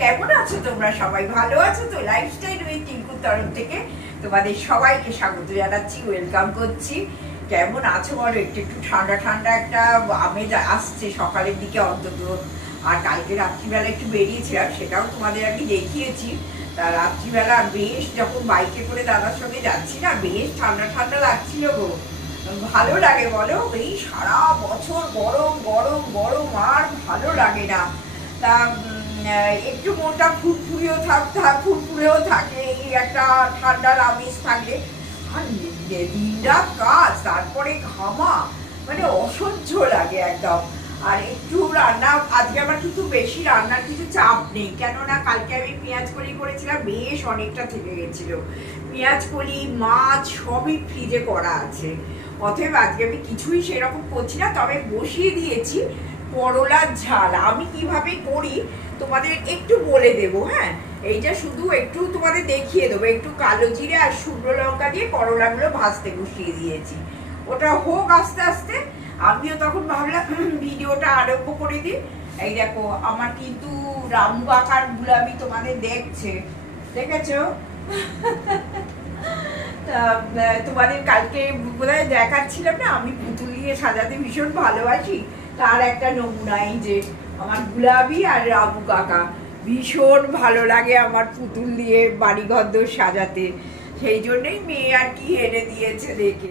কেমন আছো তোমরা? সবাই ভালো আছো তো? লাইফস্টাইল উইথ টিঙ্কুর তরফ থেকে তোমাদের সবাইকে স্বাগত জানাচ্ছি ওয়েলকাম করছি। কেমন আছো বলো? একটু একটু ঠান্ডা ঠান্ডা একটা আমেজ আসছে সকালের দিকে অন্তত। আর কালকে রাত্রিবেলা একটু বেরিয়েছিলাম, সেটাও তোমাদের আমি দেখিয়েছি। তা রাত্রিবেলা বেশ যখন বাইকে করে দাদার সঙ্গে যাচ্ছি না, বেশ ঠান্ডা ঠান্ডা লাগছিল গো। ভালো লাগে বলো? এই সারা বছর গরম গরম গরম, আর ভালো লাগে না। তা একটু মনটা ফুরফুরেও থাকতে ফুরফুরেও থাকে, এই একটা ঠান্ডার আমেজ থাকলে। আর দিনরাত কাজ, তারপরে ঘামা মানে অসহ্য লাগে একদম। আর একটু রান্না, আজকে আমার কিন্তু বেশি রান্নার কিছু চাপ নেই, কেননা কালকে আমি পেঁয়াজ কলি করেছিলাম, বেশ অনেকটা থেকে গেছিল। পেঁয়াজ কলি, মাছ, সবই ফ্রিজে করা আছে। অতএব আজকে আমি কিছুই সেরকম করছি না, তবে বসিয়ে দিয়েছি। করলার ঝাল। আমি কীভাবে করি তোমাদের একটু বলে দেব হ্যাঁ? এইটা শুধু একটু তোমাদের দেখিয়ে দেবো। একটু কালো জিরে আর শুকনো লঙ্কা দিয়ে করলাগুলো ভাজতে বসিয়ে দিয়েছি। ওটা হোক আস্তে আস্তে। আমিও তখন ভাবলাম ভিডিওটা আরম্ভ করে দিই। এই দেখো, আমার কিন্তু রামু কাকার গুলাবি তোমাদের দেখছে। দেখেছ? তোমাদের কালকে বোধহয় দেখাচ্ছিলাম না? আমি পুতুল দিয়ে সাজাতে ভীষণ ভালোবাসি। তার একটা নমুনা এই যে আমার গুলাবি আর রাবু কাকা। ভীষণ ভালো লাগে আমার পুতুল দিয়ে বাড়িঘর দোর সাজাতে। সেই জন্যই মেয়ে আর কি এনে দিয়েছে দেখে।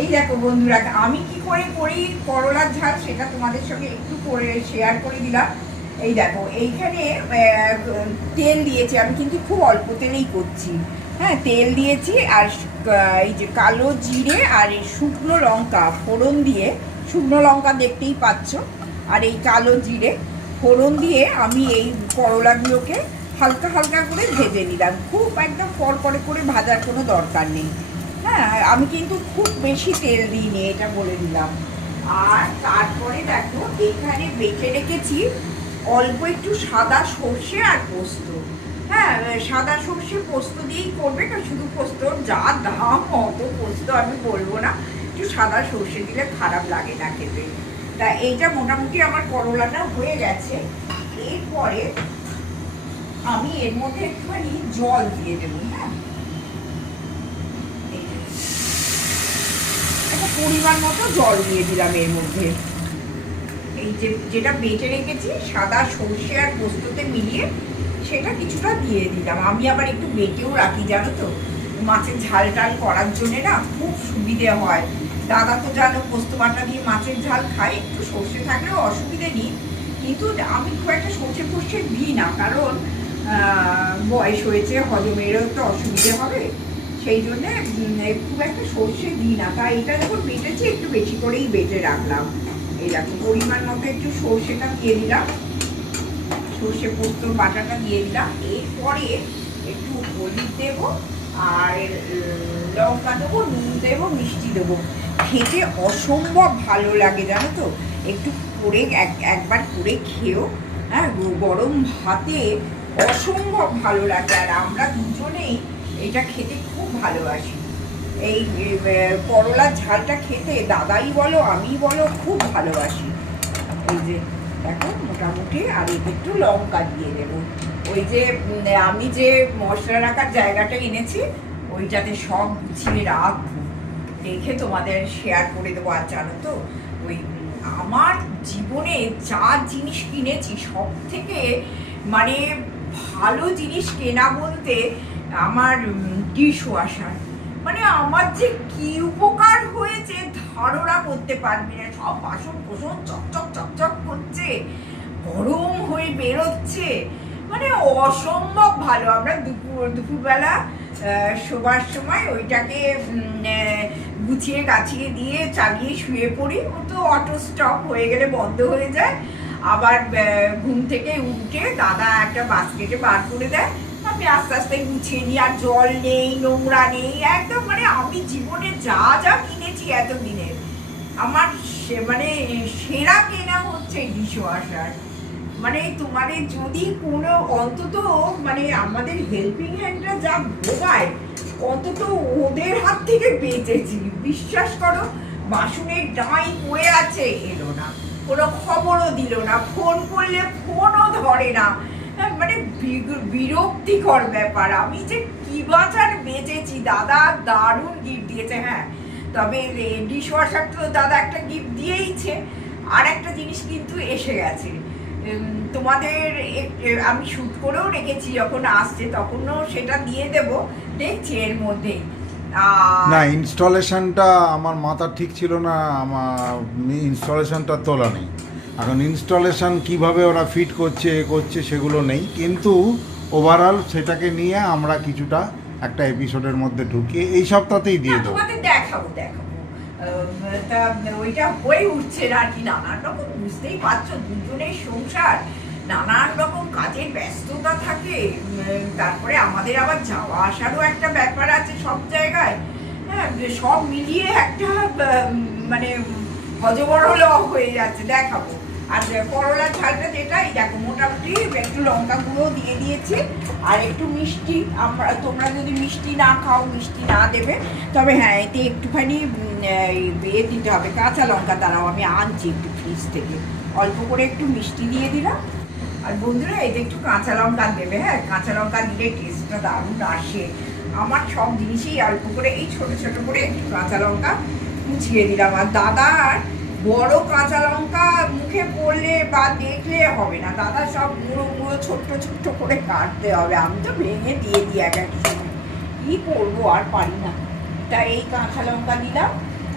এই দেখো বন্ধুরা, আমি কি করে করি? করলার ঝাল সেটা তোমাদের সঙ্গে একটু করে শেয়ার করে দিলাম। এই দেখো, এইখানে তেল দিয়েছি। আমি কিন্তু খুব অল্প তেলেই করছি। হ্যাঁ তেল দিয়েছি আর এই যে কালো জিরে আর এই শুকনো লঙ্কা, ফোড়ন দিয়ে। শুকনো লঙ্কা দেখতেই পাচ্ছ। আর এই কালো জিরে, ফোড়ন দিয়ে আমি এই করলাগুলোকে হালকা হালকা করে ভেজে নিলাম। খুব একদম কড়কড়ে করে ভাজার কোনো দরকার নেই। হ্যাঁ আমি কিন্তু খুব বেশি তেল দিইনি, এটা বলে দিলাম। আর তারপরে দেখো, এখানে বেটে রেখেছি অল্প একটু সাদা সর্ষে আর পোস্ত। হ্যাঁ সাদা সর্ষে পোস্ত দিয়েই করবে না শুধু পোস্ত যা দাম, অত পোস্ত আমি বলব না। একটু সাদা সর্ষে দিলে খারাপ লাগে না খেতে। তা এইটা মোটামুটি আমার করলাটা হয়ে গেছে। এরপরে আমি এর মধ্যে একটুখানি জল দিয়ে দেবো হ্যাঁ। পরিমাণ মতো জল দিয়ে দিলাম এর মধ্যে। এই যেটা বেটে রেখেছি, সাদা সর্ষে আর পোস্ততে মিলিয়ে সেটা কিছুটা দিয়ে দিলাম। আমি আবার একটু বেটেও রাখি, জানো তো? মাছের ঝাল টাল করার জন্যে না খুব সুবিধে হয়। দাদা তো জানো, পোস্ত বাটা দিয়ে মাছের ঝাল খায়, একটু সর্ষে থাকলেও অসুবিধে নেই। কিন্তু আমি খুব একটা সর্ষে ফর্ষে দিই না, কারণ বয়স হয়েছে, হজমেরও তো অসুবিধে হবে। সেই জন্যে খুব একটা সর্ষে দিই না। তাই এটা যখন বেটেছি, একটু বেশি করেই বেটে রাখলাম। এই দেখো, পরিমাণ মতো একটু সর্ষেটা দিয়ে দিলাম। সর্ষে পোস্ত, বাটাটা দিয়ে দিলাম। এরপরে একটু হলুদ দেবো আর লঙ্কা দেবো, নুন দেবো, মিষ্টি দেবো। খেতে অসম্ভব ভালো লাগে, জানো তো? একটু করে, এক- একবার করে খেয়েও হ্যাঁ গরম ভাতে অসম্ভব ভালো লাগে। আর আমরা দুজনেই এটা খেতে খুব ভালোবাসি। এই করলার ঝালটা খেতে দাদাই বলো আমি বলো, খুব ভালোবাসি। এই যে, দেখো, মোটামুটি আর এতে একটু লঙ্কা দিয়ে দেবো। ওই যে আমি যে মশলা রাখার জায়গাটা এনেছি, ওইটাতে সব গুছিয়ে রাখব। দেখে তোমাদের শেয়ার করে দেবো। আর জানো তো, ওই, আমার জীবনে যা জিনিস কিনেছি সব থেকে মানে ভালো জিনিস কেনা বলতে আমার ডিশ ওয়াশার মানে আমার যে কি উপকার হয়েছে ধারণা করতে পারবি না। সব বাসন কোসন চকচক চকচক করছে, গরম হয়ে বেরোচ্ছে। মানে অসম্ভব ভালো। আমরা দুপুর, দুপুরবেলা শোবার সময় ওইটাকে গুছিয়ে গাছিয়ে দিয়ে চালিয়ে শুয়ে পড়ি। ও তো অটো স্টপ হয়ে গেলে বন্ধ হয়ে যায়। আবার ঘুম থেকে উঠে দাদা একটা বাস্কেটে বার করে দেয়। আমি আস্তে আস্তে গুছিয়ে নিই, আর জল নেই, নোংরা নেই, একদম মানে আমি জীবনে যা যা কিনেছি এতদিনের আমার সে- মানে সেরা কেনা হচ্ছে ডিশ ওয়াশার মানে তোমাদের যদি কোনো অন্তত মানে আমাদের হেল্পিং হ্যান্ডরা যা ভোগায়, অন্তত ওদের হাত থেকে বেঁচেছি। বিশ্বাস করো, বাসনের ডাই হয়ে আছে, এলো না, কোনো খবরও দিল না ফোন করলে ফোনও ধরে না। মানে বি- বিরক্তিকর ব্যাপার। আমি যে কি বাঁচার বেঁচেছি, দাদা দারুণ গিফট দিয়েছে হ্যাঁ। তবে ডিশ ওয়াশার তো দাদা একটা গিফট দিয়েইছে। আর একটা জিনিস কিন্তু এসে গেছে। তোমাদের আমি শ্যুট করেও রেখেছি, যখন আসছে তখনও সেটা দিয়ে দেব। দেখছি এর মধ্যেই। আর না ইনস্টলেশনটা আমার মাথা ঠিক ছিল না, আমার ইনস্টলেশনটা তোলা নেই। এখন ইনস্টলেশন কীভাবে ওরা ফিট করছে এ করছে সেগুলো নেই। কিন্তু ওভারঅল সেটাকে নিয়ে আমরা কিছুটা একটা এপিসোডের মধ্যে ঢুকিয়ে এই সপ্তাহতেই দিয়ে দেবো। দেখাবো দেখাবো। তা ওইটা হয়ে উঠছে না আর কি নানান রকম বুঝতেই পারছ দুজনের সংসার নানান রকম কাজের ব্যস্ততা থাকে। তারপরে আমাদের আবার যাওয়া আসারও একটা ব্যাপার আছে সব জায়গায়। হ্যাঁ সব মিলিয়ে একটা মানে হজবরল হয়ে যাচ্ছে দেখাবো। আর করলা ঝালটা যেটা, এই দেখো মোটামুটি একটু লঙ্কা গুঁড়ো দিয়ে দিয়েছি। আর একটু মিষ্টি, আমরা, তোমরা যদি মিষ্টি না খাও, মিষ্টি না দেবে, তবে হ্যাঁ এতে একটুখানি ইয়ে দিতে হবে, কাঁচা লঙ্কা তারাও আমি আনছি একটু ফ্রিজ থেকে। অল্প করে একটু মিষ্টি দিয়ে দিলাম। আর বন্ধুরা এতে একটু কাঁচা লঙ্কা দেবে হ্যাঁ কাঁচা লঙ্কা দিলে টেস্টটা দারুণ আসে। আমার সব জিনিসই অল্প করে, এই ছোট ছোট করে একটু কাঁচা লঙ্কা কুচিয়ে দিলাম। আর দাদার বড় কাঁচা লঙ্কা মুখে পড়লে বা দেখলে হবে না। দাদা সব গুঁড়ো গুঁড়ো, ছোট্ট ছোট্ট করে কাটতে হবে। আমি তো ভেঙে দিয়ে দিই এক এক সময়। কি করব? আর পারি না। তা এই কাঁচা লঙ্কা দিলাম।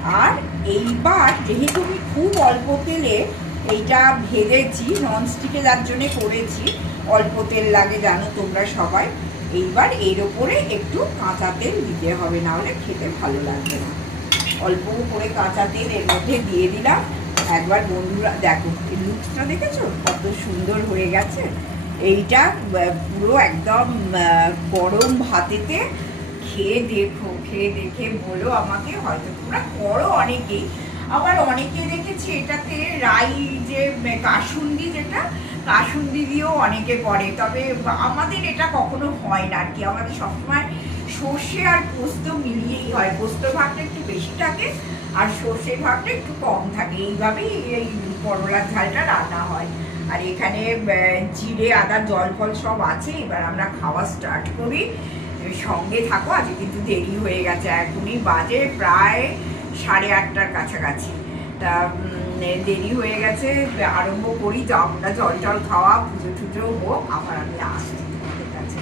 আর এইবার যেহেতু আমি খুব অল্প তেলে এইটা ভেজেছি ননস্টিকে যার জন্যে করেছি, অল্প তেল লাগে জানো তোমরা সবাই, এইবার এর ওপরে একটু কাঁচা তেল দিতে হবে না হলে খেতে ভালো লাগবে না। অল্প করে কাঁচা তেল এর মধ্যে দিয়ে দিলাম। একবার বন্ধুরা, দেখো লুকসটা দেখেছ? কত সুন্দর হয়ে গেছে। এইটা পুরো একদম গরম ভাতেতে খেয়ে দেখো, খেয়ে দেখে বলো আমাকে। হয়তো তোমরা করো অনেকেই। আবার অনেকে দেখেছি এটাতে রাই যে কাসুন্দি যেটা, কাসুন্দি দিয়েও অনেকে করে। তবে আমাদের এটা কখনো হয় না আর কি। আমাদের সবসময় সর্ষে আর পোস্ত মিলিয়েই হয়। পোস্ত ভাগটা একটু বেশি থাকে আর সর্ষের ভাগটা একটু কম থাকে। এইভাবেই এই করলার ঝালটা রান্না হয়। আর এখানে জিরে, আদা, জল, ফল সব আছে। এবার আমরা খাওয়া স্টার্ট করি। সঙ্গে থাকো, আজকে কিন্তু দেরি হয়ে গেছে। এখনই বাজে প্রায় সাড়ে আটটার কাছাকাছি। তা দেরি হয়ে গেছে। আরম্ভ করি। তো আমরা জল টল খাওয়া, পুজো টুজো হোক। আবার আমি আসছি তোমাদের কাছে।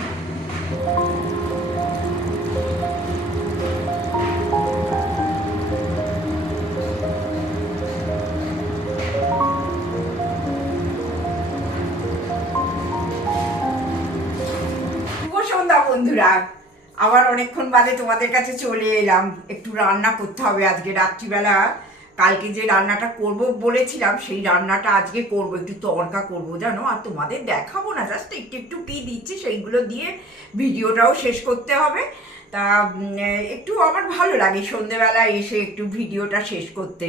সন্ধ্যা বন্ধুরা? আবার অনেকক্ষণ বাদে তোমাদের কাছে চলে এলাম। একটু রান্না করতে হবে আজকে রাত্রিবেলা। কালকে যে রান্নাটা করব বলেছিলাম, সেই রান্নাটা আজকে করব। একটু তরকা করব জানো? আর তোমাদের দেখাবো না জাস্ট একটু একটু পি দিচ্ছি, সেইগুলো দিয়ে ভিডিওটাও শেষ করতে হবে। তা একটু আমার ভালো লাগে সন্ধেবেলা এসে একটু ভিডিওটা শেষ করতে।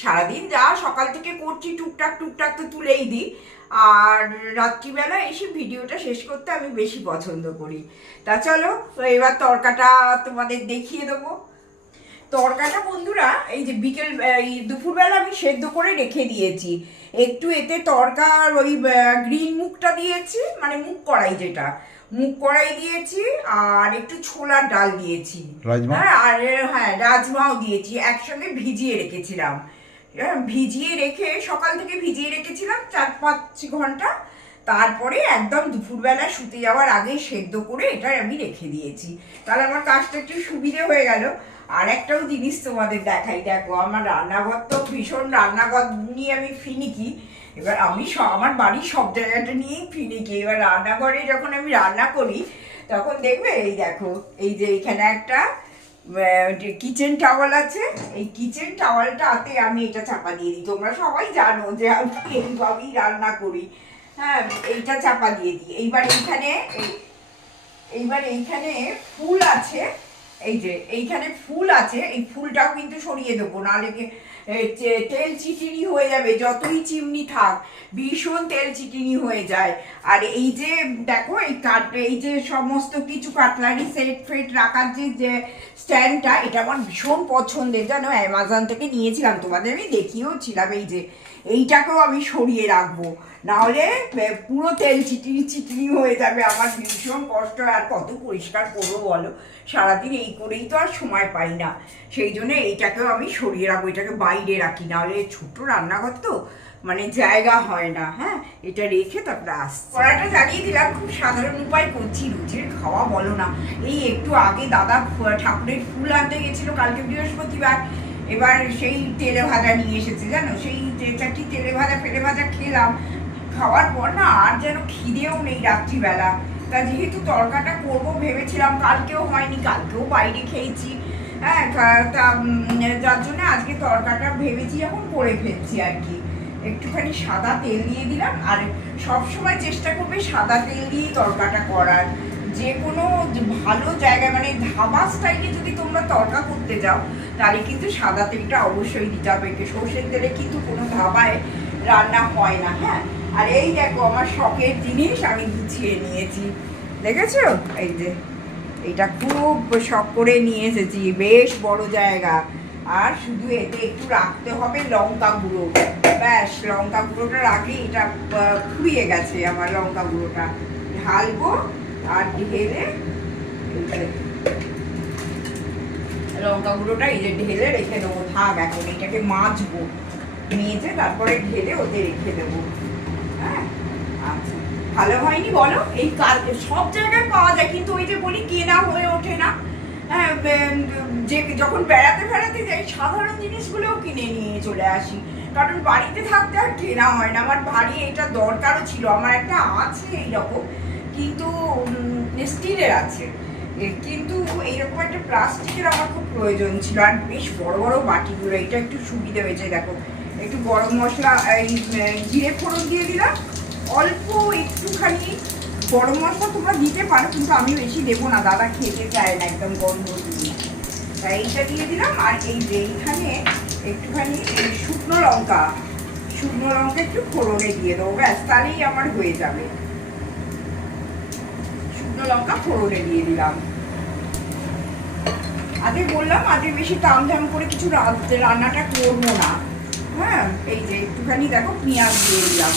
সারাদিন যা সকাল থেকে করছি, টুকটাক টুকটাক তো তুলেই দিই। আর রাত্রিবেলা এসে ভিডিওটা শেষ করতে আমি বেশি পছন্দ করি। তা চলো তো এবার তরকাটা তোমাদের দেখিয়ে দেবো। তরকাটা বন্ধুরা এই যে বিকেল এই দুপুরবেলা আমি সেদ্ধ করে রেখে দিয়েছি। একটু এতে তরকার ওই গ্রিন মুখটা দিয়েছি মানে মুগ কড়াই যেটা। মুগ কড়াই দিয়েছি আর একটু ছোলার ডাল দিয়েছি। হ্যাঁ আর হ্যাঁ রাজমাও দিয়েছি একসঙ্গে ভিজিয়ে রেখেছিলাম। ভিজিয়ে রেখে, সকাল থেকে ভিজিয়ে রেখেছিলাম চার পাঁচ ঘণ্টা। তারপরে একদম দুপুরবেলা শুতে যাওয়ার আগে সেদ্ধ করে এটা আমি রেখে দিয়েছি। তাহলে আমার কাজটা একটু সুবিধে হয়ে গেল। আর একটাও জিনিস তোমাদের দেখাই, দেখো, আমার রান্নাঘর তো ভীষণ রান্নাঘর নিয়ে আমি ফিনিকি। এবার আমি আমার বাড়ির সব জায়গাটা নিয়েই ফিনিকি। এবার রান্নাঘরে যখন আমি রান্না করি, তখন দেখবে, এই দেখো, এই যে এখানে একটা কিচেন টাওয়াল আছে, এই কিচেন টাওয়ালটাতে আমি এটা চাপা দিয়ে দিই। তোমরা সবাই জানো যে আমি এইভাবেই রান্না করি। হ্যাঁ এইটা চাপা দিয়ে দিই। এইবার এইখানে, এই- এইবার এইখানে ফুল আছে। এই যে, এইখানে ফুল আছে। এই ফুলটাও কিন্তু সরিয়ে দেবো। নাহলে তেল চিটিনি হয়ে যাবে, যতই চিমনি থাক, ভীষণ তেল চিটিনি হয়ে যায়। আর এই যে, দেখো, এই কাট এই যে সমস্ত কিছু কাটলারি, সেট ফেট রাখার যে যে স্ট্যান্ডটা, এটা আমার ভীষণ পছন্দের। জানো, অ্যামাজন থেকে নিয়েছিলাম তোমাদের আমি দেখিয়েও ছিলাম এই যে। এইটাকেও আমি সরিয়ে রাখব। নাহলে পুরো তেল চিটিনি চিটিনি হয়ে যাবে আমার ভীষণ কষ্ট, আর কত পরিষ্কার করব বলো? সারাদিন এই করেই তো আর সময় পাই না। সেই জন্য এইটাকেও আমি সরিয়ে রাখব, এটাকে বাইরে রাখি। নাহলে ছোট রান্নাঘর তো মানে জায়গা হয় না হ্যাঁ? এটা রেখে তারপরে আসছি। কড়াটা জ্বালিয়ে দিলাম, খুব সাধারণ উপায় করছি রুচির খাওয়া বলো না। এই একটু আগে দাদা, ঠাকুরের ফুল আনতে গেছিল কালকে বৃহস্পতিবার। এবার সেই তেলে ভাজা নিয়ে এসেছে, জানো? সেই চারটি তেলে ভাজা, ফেলে ভাজা খেলাম। খাওয়ার পর না আর যেন খিদেও নেই রাত্রিবেলা। তা যেহেতু তরকাটা করব ভেবেছিলাম, কালকেও হয়নি, কালকেও বাইরে খেয়েছি। হ্যাঁ তা যার জন্য আজকে তরকাটা ভেবেছি এখন করে ফেলছি আর কি। একটুখানি সাদা তেল দিয়ে দিলাম, আর সব সময় চেষ্টা করবে সাদা তেল দিয়েই তরকাটা করার। যে কোনো ভালো জায়গায় মানে ধাবা স্টাইলে যদি তোমরা তরকা করতে যাও, তাহলে কিন্তু সাদা তেলটা অবশ্যই দিতে হবে। একটু সর্ষের তেলে কিন্তু কোনো ধাবায় রান্না হয় না হ্যাঁ? আর এই দেখো, আমার শখের জিনিস আমি গুছিয়ে নিয়েছি। দেখেছ? এই যে, এটা খুব শখ করে নিয়ে এসেছি। বেশ বড় জায়গা। আর শুধু এতে একটু রাখতে হবে লঙ্কা গুঁড়ো। ব্যাস, লঙ্কা গুঁড়োটা রাখলে এটা ফুরিয়ে গেছে আমার লঙ্কা গুঁড়োটা। ঢালবো আর ঢেলে লঙ্কা গুঁড়োটা এই যে ঢেলে রেখে দেবো, থাক এখন এটাকে মাজবো। মেজে তারপরে ঢেলে ওতে রেখে দেবো। হ্যাঁ? আচ্ছা। ভালো হয়নি বলো? এই কাল সব জায়গায় পাওয়া যায়, কিন্তু ওই যে বলি কেনা হয়ে ওঠে না। হ্যাঁ যে যখন বেড়াতে বেড়াতে যাই, সাধারণ জিনিসগুলোও কিনে নিয়ে চলে আসি। কারণ বাড়িতে থাকতে আর কেনা হয় না। আমার বাড়ি এটা দরকারও ছিল। আমার একটা আছে এইরকম। কিন্তু স্টিলের আছে। কিন্তু এইরকম একটা প্লাস্টিকের আমার খুব প্রয়োজন ছিল। আর বেশ বড় বড় বাটিগুলো, এটা একটু সুবিধা হয়েছে, দেখো। একটু গরম মশলা, এই জিরে ফোড়ন দিয়ে দিলাম। অল্প একটুখানি গরম মশলা তোমরা দিতে পারো, কিন্তু আমি বেশি দেবো না। দাদা খেতে চায় না, একদম গন্ধ দিয়ে। তাই এইটা দিয়ে দিলাম, আর এই এইখানে একটুখানি শুকনো লঙ্কা শুকনো লঙ্কা একটু ফোড়নে দিয়ে দেবো, ব্যাস, তাহলেই আমার হয়ে যাবে। শুকনো লঙ্কা ফোড়নে দিয়ে দিলাম। আগে বললাম, আগে বেশি তামঝাম করে কিছু রান্নাটা করব না। হ্যাঁ এই যে একটুখানি দেখো, পেঁয়াজ দিয়ে দিলাম।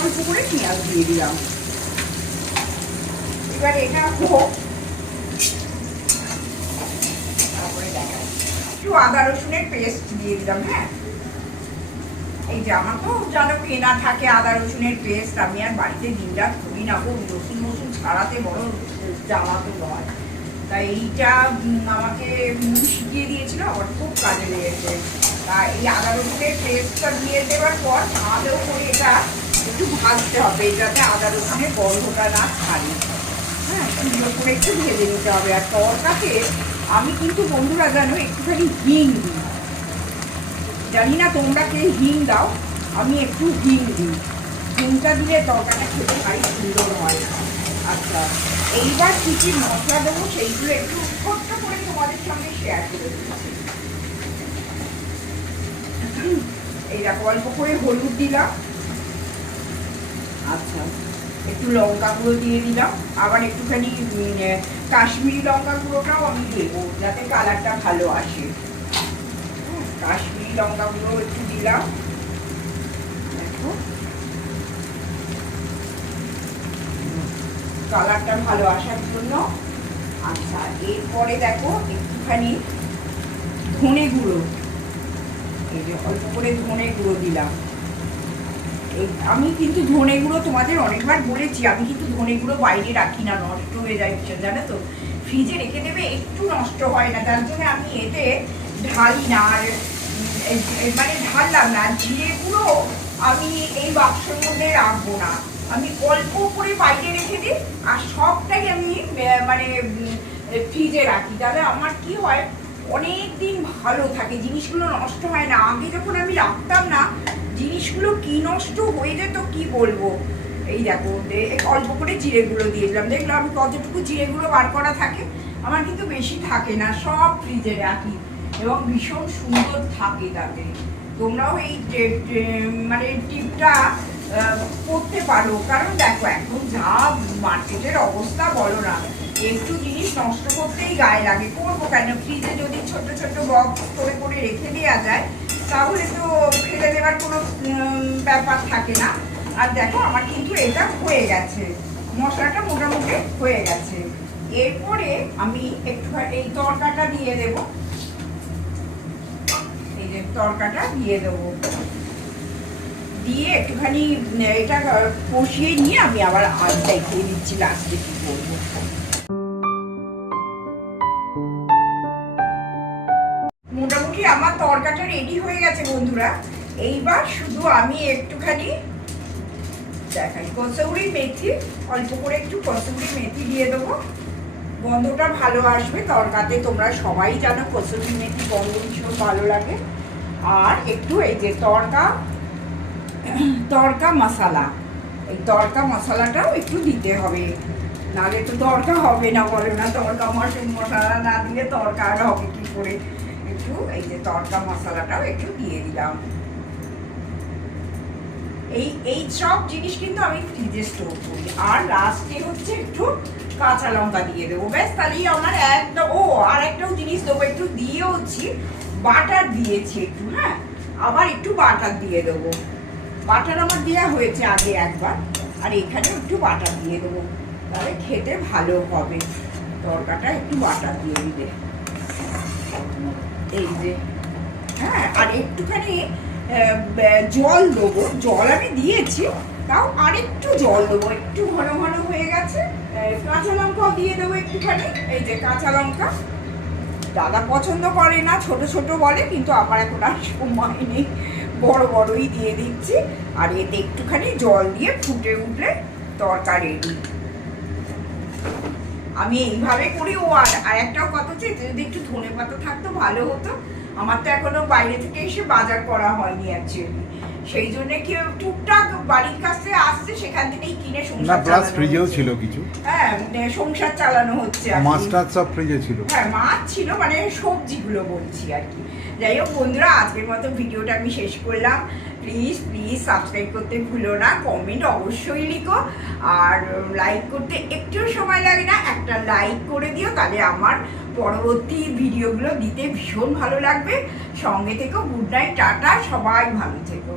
অল্প করে পেঁয়াজ দিয়ে দিলাম। এবার এটা হোক তারপরে দেখাই একটু আদা রসুনের পেস্ট দিয়ে দিলাম হ্যাঁ। এই যে আমার তো জানো কেনা থাকে আদা রসুনের পেস্ট আমি আর বাড়িতে দিনরাত করি না গো, রসুন রসুন ছাড়াতে বড় জ্বালা তো নয় তাই এইটা আমাকে শিখিয়ে দিয়েছিল, আমার খুব কাজে লেগেছে। তা এই আদা রসুনের পেস্টটা দিয়ে দেওয়ার পর ভালো করে এটা একটু ভাজতে হবে, যাতে আদা রসুনের গন্ধটা না ছাড়ে। হ্যাঁ সুন্দর একটু ভেজে নিতে হবে। আর তরকাতে আমি কিন্তু বন্ধুরা জানো, একটুখানি হিং দিই। জানি না তোমরা কে হিং দাও, আমি একটু হিং দিই। হিংটা দিলে তরকাটা খেতে ভারী সুন্দর হয় আচ্ছা এইবার কী কী মশলা দেবো সেইগুলো একটু ছোট্ট করে তোমাদের সঙ্গে শেয়ার করে এই দেখো, অল্প করে হলুদ দিলাম। আচ্ছা একটু লঙ্কা গুঁড়ো দিয়ে দিলাম। আবার একটুখানি কাশ্মীরি লঙ্কা গুঁড়োটাও আমি দেবো, যাতে কালারটা ভালো আসে। লঙ্কা গুঁড়ো একটু দিলাম। দেখো। কালারটা ভালো আসার জন্য। আচ্ছা এরপরে দেখো একটুখানি ধনে গুঁড়ো। এই যে অল্প করে ধনে গুঁড়ো দিলাম। আমি কিন্তু ধনে গুঁড়ো তোমাদের অনেকবার বলেছি, আমি কিন্তু ধনে গুঁড়ো বাইরে রাখি না, নষ্ট হয়ে যায় ভীষণ, জানো তো? ফ্রিজে রেখে দেবে একটু নষ্ট হয় না, তার জন্য আমি এতে ঢালি না আর মানে ঢাললাম না আর আমি এই বাক্সের মধ্যে রাখব না। আমি অল্প করে বাইরে রেখে দিই, আর সবটাই আমি মানে ফ্রিজে রাখি। তাহলে আমার কি হয় অনেক দিন ভালো থাকে, জিনিসগুলো নষ্ট হয় না। আগে যখন আমি রাখতাম না, জিনিসগুলো কি নষ্ট হয়ে যেত, কি বলব? এই দেখো অল্প করে জিরেগুলো গুঁড়ো দিয়ে দিলাম। দেখলাম আমি কতটুকু জিরে গুঁড়ো বার করা থাকে, আমার কিন্তু বেশি থাকে না, সব ফ্রিজে রাখি। এবং ভীষণ সুন্দর থাকে তাতে। তোমরাও এই মানে টিপটা করতে পারো। কারণ দেখো, এখন যা মার্কেটের অবস্থা বলো না, একটু জিনিস নষ্ট করতেই গায়ে লাগে। করব কেন? ফ্রিজে যদি ছোট ছোট বক্স করে করে রেখে দেওয়া যায়, তাহলে তো ফেলে দেওয়ার কোনো ব্যাপার থাকে না। আর দেখো, আমার কিন্তু এটা হয়ে গেছে। মশলাটা মোটামুটি হয়ে গেছে। এরপরে আমি একটু এই তরকাটা দিয়ে দেব। তরকাটা দিয়ে দেবো। দিয়ে একটুখানি, এটা কষিয়ে নিয়ে আমি আবার আজ দেখিয়ে দিচ্ছি লাস্টে কি করব। মোটামুটি আমার তরকাটা রেডি হয়ে গেছে বন্ধুরা। এইবার শুধু আমি একটুখানি, দেখাই, কসৌরি মেথি, অল্প করে একটু কসৌরি মেথি দিয়ে দেবো। গন্ধটা ভালো আসবে তরকাতে, তোমরা সবাই জানো কসৌরি মেথি গন্ধ ভীষণ ভালো লাগে। আর একটু এই যে তরকা তরকা মশলা। এই তড়কা মশলাটাও একটু দিতে হবে। নাহলে তো তরকা হবে না, বলে না তরকা মশলা মশলা না দিলে তরকা আর হবে কি করে? একটু এই যে তড়কা মশলাটাও একটু দিয়ে দিলাম। এই এই সব জিনিস কিন্তু আমি ফ্রিজে স্টোর করি। আর লাস্টে হচ্ছে একটু কাঁচা লঙ্কা দিয়ে দেবো। ব্যাস, তাহলেই আমার একটা, ও আর একটাও জিনিস দেবো। একটু দিয়েওছি। বাটার দিয়েছি একটু হ্যাঁ? আবার একটু বাটার দিয়ে দেবো। বাটার আমার দেওয়া হয়েছে আগে একবার, আর এখানে একটু বাটার দিয়ে দেবো। তাহলে খেতে ভালো হবে। তরকাটা একটু বাটার দিয়ে দিবে এই যে হ্যাঁ আর একটুখানি জল দেবো। জল আমি দিয়েছি, তাও আরেকটু জল দেবো। একটু ঘন ঘন হয়ে গেছে কাঁচা লঙ্কাও দিয়ে দেবো একটুখানি। এই যে কাঁচা লঙ্কা দাদা পছন্দ করে না, ছোট ছোট বলে, কিন্তু আমার এখন আর সময় নেই। বড় বড়ই দিয়ে দিচ্ছি, আর এতে একটুখানি জল দিয়ে ফুটে উঠলে তরকা রেডি। আমি এইভাবে করি, ও আর আর একটাও কথা হচ্ছে যদি একটু ধনে পাতা থাকতো ভালো হতো। আমার তো এখনও বাইরে থেকে এসে বাজার করা হয়নি অ্যাকচুয়ালি সেই জন্য কি টুকটাক বাড়ির কাছে আসছে সেখান থেকেই কিনে না সংসার প্লাস চালানো ফ্রিজেও ছিল কিছু। হ্যাঁ মানে সংসার চালানো হচ্ছে আর মাছ টাছ সব ফ্রিজে ছিল। হ্যাঁ মাছ ছিল মানে সবজিগুলো বলছি আর কি। যাই হোক বন্ধুরা আজকের মতো ভিডিওটা আমি শেষ করলাম। প্লিজ প্লিজ সাবস্ক্রাইব করতে ভুলো না কমেন্ট অবশ্যই লিখো। আর লাইক করতে একটু সময় লাগে না একটা লাইক করে দিও তাহলে আমার পরবর্তী ভিডিওগুলো দিতে ভীষণ ভালো লাগবে। সঙ্গে থেকেও গুড নাইট টাটা সবাই ভালো থেকো।